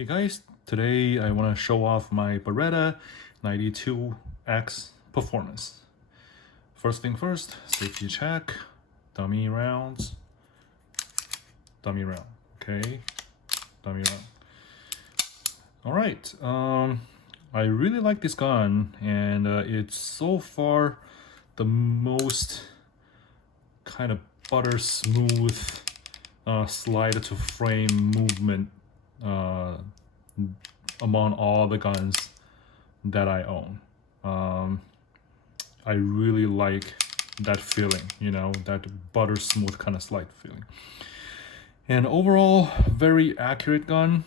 Hey guys, today I want to show off my Beretta 92X performance. First thing first, safety check, dummy rounds, dummy round, okay, dummy round. All right, I really like this gun, and it's so far the most kind of butter smooth slide to frame movement among all the guns that I own. I really like that feeling, that butter smooth kind of slide feeling. And overall, very accurate gun.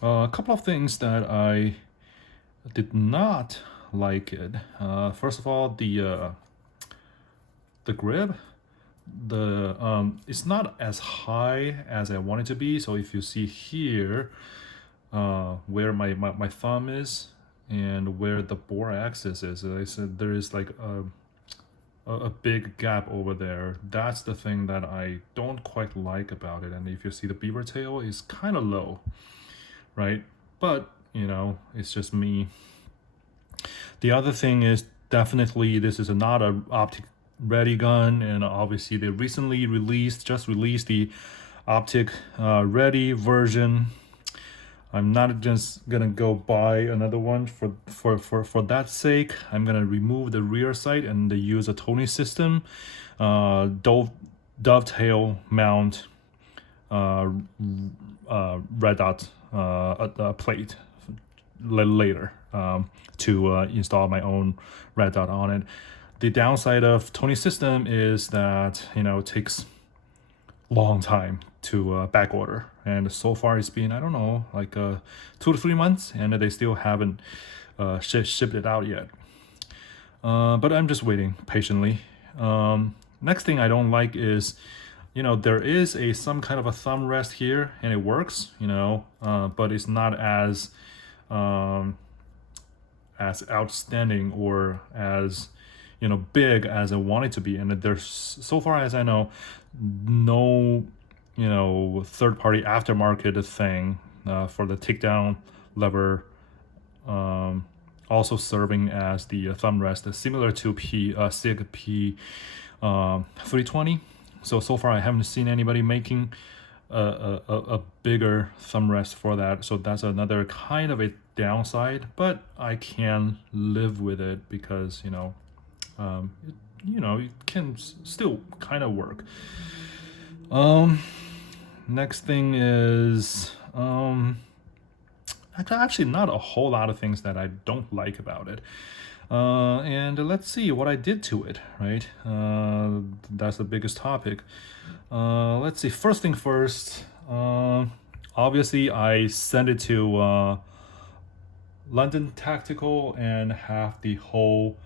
A couple of things that I did not like it. First of all, the grip, it's not as high as I want it to be. So if you see here, where my thumb is and where the bore axis is, I said there is like a big gap over there. That's the thing that I don't quite like about it. And if you see the beaver tail is kind of low, right? But it's just me. The other thing is definitely this is not a Optic Ready gun, and obviously they recently just released the Optic Ready version. I'm not just gonna go buy another one for that sake. I'm gonna remove the rear sight and use a Tony system, dovetail mount, red dot plate later to install my own red dot on it. The downside of Tony system is that it takes long time to back order, and so far it's been, I don't know, like 2 to 3 months, and they still haven't shipped it out yet. But I'm just waiting patiently. Next thing I don't like is, there is some kind of a thumb rest here, and it works, but it's not as outstanding or as big as I want it to be. And there's, so far as I know, no third-party aftermarket thing for the takedown lever, also serving as the thumb rest, similar to SIG P 320. So far I haven't seen anybody making a bigger thumb rest for that. So that's another kind of a downside, but I can live with it because it can still kind of work. Next thing is actually not a whole lot of things that I don't like about it. And let's see what I did to it, right? That's the biggest topic. Let's see, first thing first, obviously I sent it to London Tactical and have the whole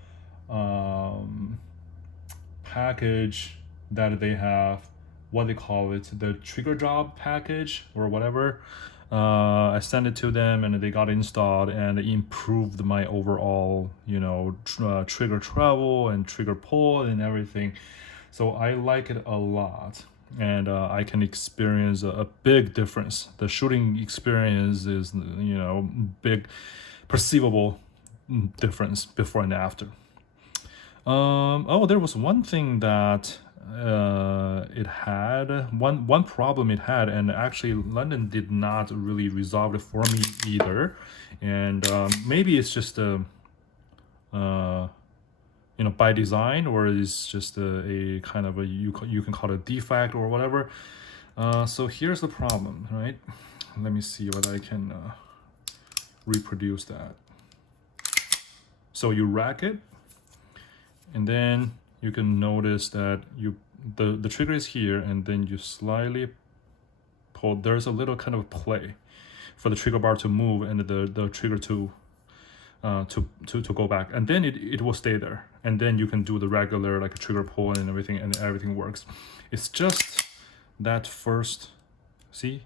package that they have, what they call it, the trigger job package or whatever. I sent it to them and they got installed and improved my overall trigger travel and trigger pull and everything. So I like it a lot, and I can experience a big difference. The shooting experience is big perceivable difference before and after. There was one thing that it had, one problem it had, and actually London did not really resolve it for me either. And maybe it's just by design, or it's just a kind of you can call it a defect or whatever. So here's the problem, right? Let me see whether I can reproduce that. So you rack it, and then you can notice that the trigger is here, and then you slightly pull. There's a little kind of play for the trigger bar to move and the trigger to go back, and then it will stay there, and then you can do the regular like a trigger pull and everything works. It's just that first, see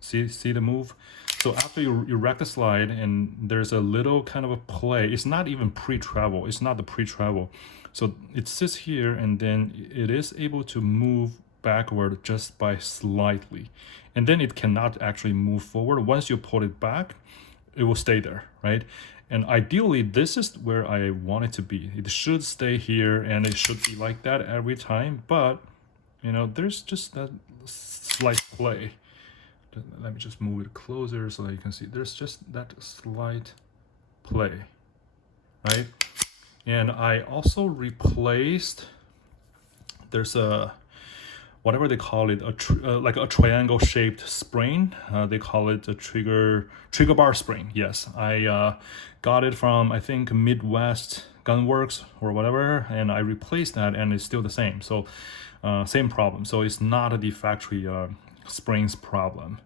the move. So after you rack the slide, and there's a little kind of a play. It's not even pre-travel. It's not the pre-travel. So it sits here, and then it is able to move backward just by slightly, and then it cannot actually move forward. Once you pull it back, it will stay there, right? And ideally, this is where I want it to be. It should stay here, and it should be like that every time. But you know, there's just that slight play. Let me just move it closer so that you can see. There's just that slight play, right? And I also replaced. There's a whatever they call it, like a triangle shaped spring. They call it a trigger bar spring. Yes, I got it from, I think, Midwest Gunworks or whatever, and I replaced that, and it's still the same. So same problem. So it's not the factory springs problem.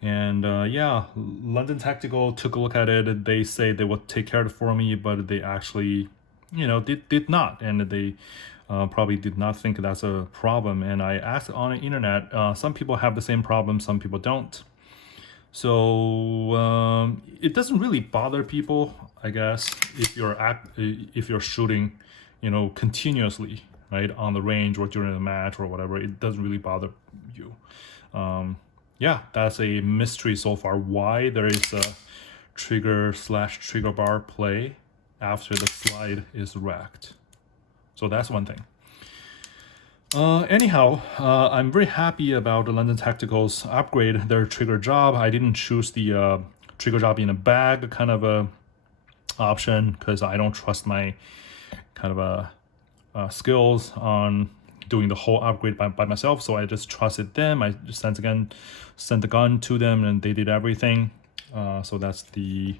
And yeah, London Tactical took a look at it. They say they would take care of it for me, but they actually, you know, did not, and they probably did not think that's a problem. And I asked on the internet, some people have the same problem, some people don't. So it doesn't really bother people, I guess, if you're shooting, you know, continuously, right, on the range or during the match or whatever. It doesn't really bother you. Yeah, that's a mystery so far, why there is a trigger bar play after the slide is racked. So that's one thing. Anyhow, I'm very happy about the London Tactical's upgrade, their trigger job. I didn't choose the trigger job in a bag kind of a option because I don't trust my kind of skills on doing the whole upgrade by myself. So I just trusted them. I just sent the gun to them, and they did everything. So that's the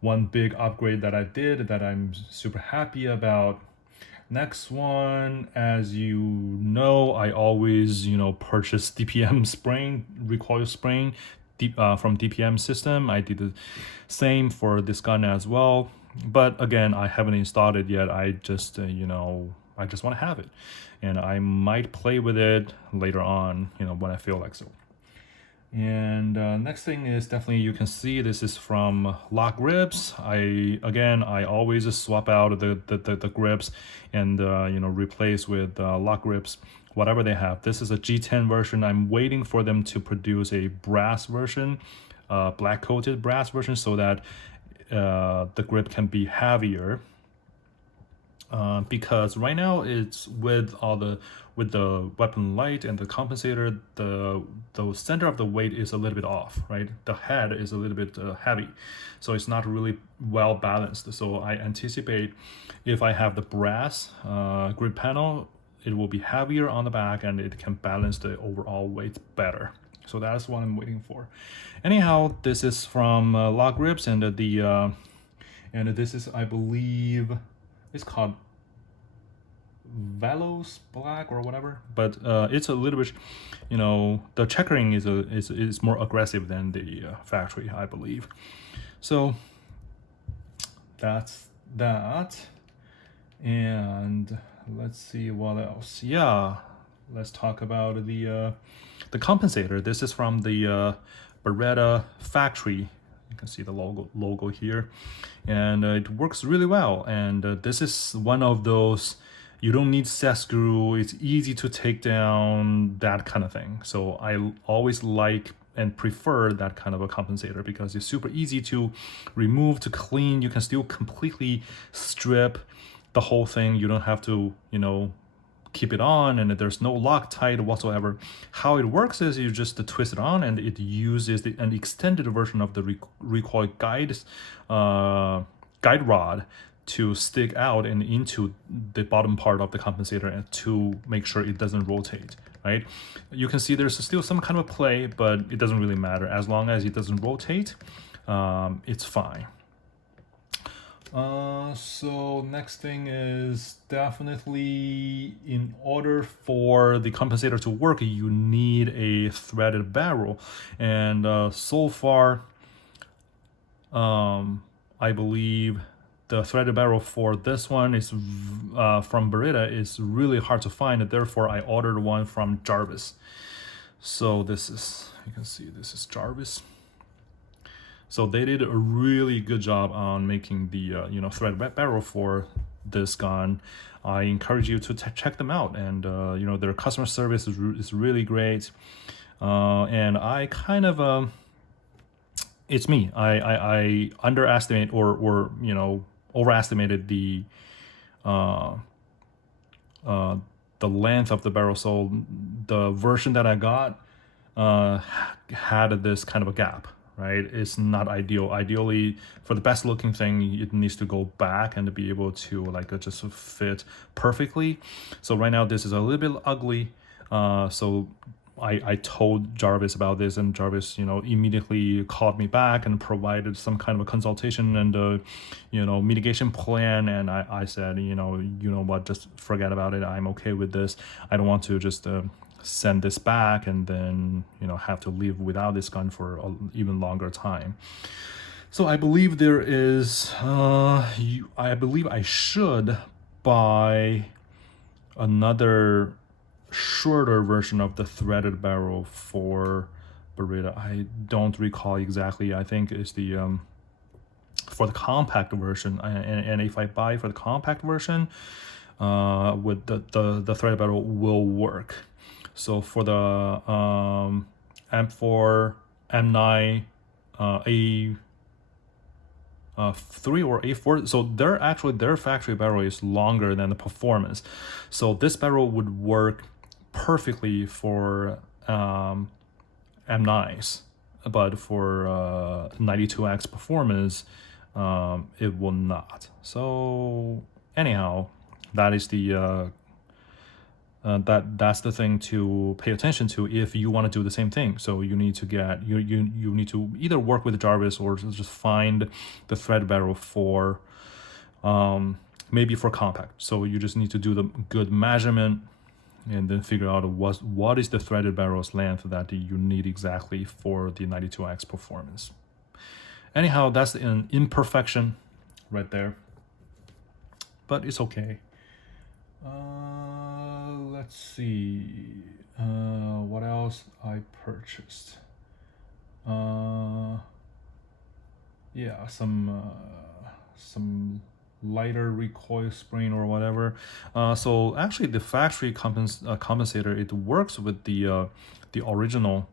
one big upgrade that I did that I'm super happy about. Next one, as you know, I always, you know, purchase DPM spring, recoil spring from DPM system. I did the same for this gun as well. But again, I haven't installed it yet. I just, you know, I just want to have it. And I might play with it later on, you know, when I feel like so. And next thing is definitely, you can see this is from lock grips. I always swap out the grips and you know, replace with lock grips, whatever they have. This is a G10 version. I'm waiting for them to produce a brass version, black coated brass version, so that the grip can be heavier. Because right now it's with the weapon light and the compensator, the center of the weight is a little bit off, right? The head is a little bit heavy, so it's not really well balanced. So I anticipate if I have the brass grip panel, it will be heavier on the back and it can balance the overall weight better. So that's what I'm waiting for. Anyhow, this is from Lock Grips, and and this is, I believe, it's called Velos Black or whatever, but it's a little bit, you know, the checkering is more aggressive than the factory, I believe. So that's that. And let's see what else. Yeah, let's talk about the compensator. This is from the Beretta factory. You can see the logo here, and it works really well. And this is one of those, you don't need set screw, it's easy to take down, that kind of thing. So I always like and prefer that kind of a compensator because it's super easy to remove, to clean. You can still completely strip the whole thing. You don't have to, you know, keep it on, and there's no Loctite whatsoever. How it works is you just twist it on, and it uses an extended version of the recoil guide rod to stick out and into the bottom part of the compensator and to make sure it doesn't rotate, right? You can see there's still some kind of play, but it doesn't really matter. As long as it doesn't rotate, it's fine. So next thing is definitely, in order for the compensator to work, you need a threaded barrel. And so far, I believe the threaded barrel for this one is from Beretta is really hard to find. Therefore, I ordered one from Jarvis. So this is, you can see this is Jarvis. So they did a really good job on making the you know, thread barrel for this gun, I encourage you to check them out. And you know, their customer service is really great. And I kind of it's me. I underestimate or you know, overestimated the length of the barrel. So the version that I got had this kind of a gap, right? It's not ideal. Ideally, for the best looking thing, it needs to go back and to be able to like just fit perfectly. So right now this is a little bit ugly. So I told Jarvis about this, and Jarvis, you know, immediately called me back and provided some kind of a consultation and you know, mitigation plan. And I said, you know what, just forget about it. I'm okay with this. I don't want to just send this back and then, you know, have to live without this gun for an even longer time. So I believe there is I believe I should buy another shorter version of the threaded barrel for Beretta. I don't recall exactly. I think it's the for the compact version, and if I buy for the compact version, with the threaded barrel will work. So for the M4, M9, A 3 or A4, so their factory barrel is longer than the performance. So this barrel would work perfectly for M9s, but for 92X performance, it will not. So anyhow, that is the that's the thing to pay attention to if you want to do the same thing. So you need to get you need to either work with Jarvis or just find the thread barrel for maybe for compact. So you just need to do the good measurement and then figure out what is the threaded barrel's length that you need exactly for the 92X performance. Anyhow, that's an imperfection right there, but it's okay. Let's see what else I purchased. Yeah, some lighter recoil spring or whatever. So actually the factory compensator, it works with the original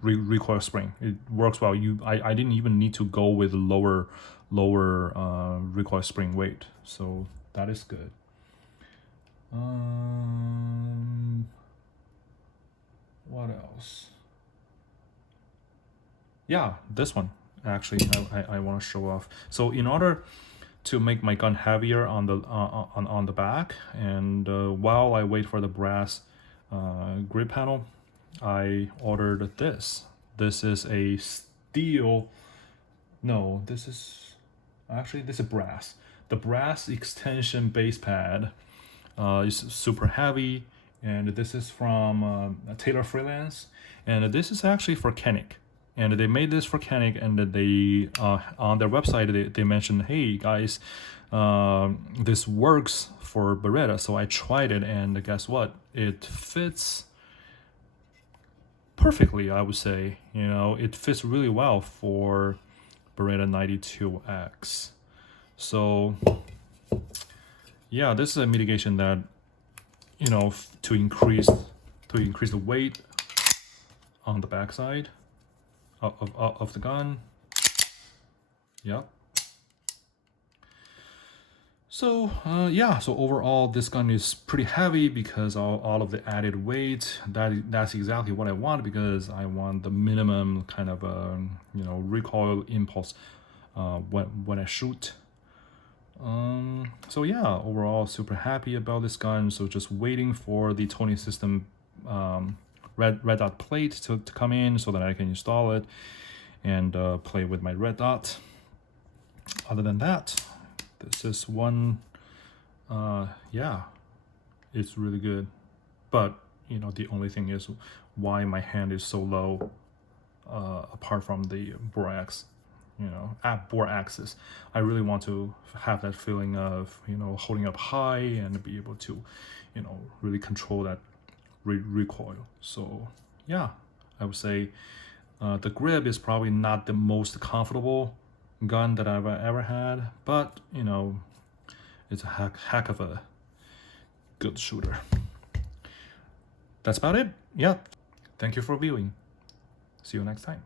recoil spring. It works well. I didn't even need to go with lower recoil spring weight, so that is good. What else? Yeah, this one actually I want to show off. So in order to make my gun heavier on the back, and while I wait for the brass grip panel, I ordered this. This is a steel. No, this is brass. The brass extension base pad is super heavy, and this is from Taylor Freelance, and this is actually for Koenig. And they made this for Koenig, and they on their website they mentioned, hey guys, this works for Beretta. So I tried it, and guess what? It fits perfectly, I would say. You know, it fits really well for Beretta 92X. So yeah, this is a mitigation that, you know, to increase the weight on the backside of the gun. Yep. So yeah, so overall this gun is pretty heavy because all of the added weight. That's exactly what I want, because I want the minimum kind of you know, recoil impulse when I shoot. So yeah, overall super happy about this gun. So just waiting for the Tony System red dot plate to come in so that I can install it and play with my red dot. Other than that, this is one, yeah, it's really good. But you know, the only thing is why my hand is so low, apart from the borax, you know, at bore axis. I really want to have that feeling of, you know, holding up high and be able to, you know, really control that recoil. So yeah, I would say the grip is probably not the most comfortable gun that I've ever had, but you know, it's a heck of a good shooter. That's about it. Yeah. Thank you for viewing. See you next time.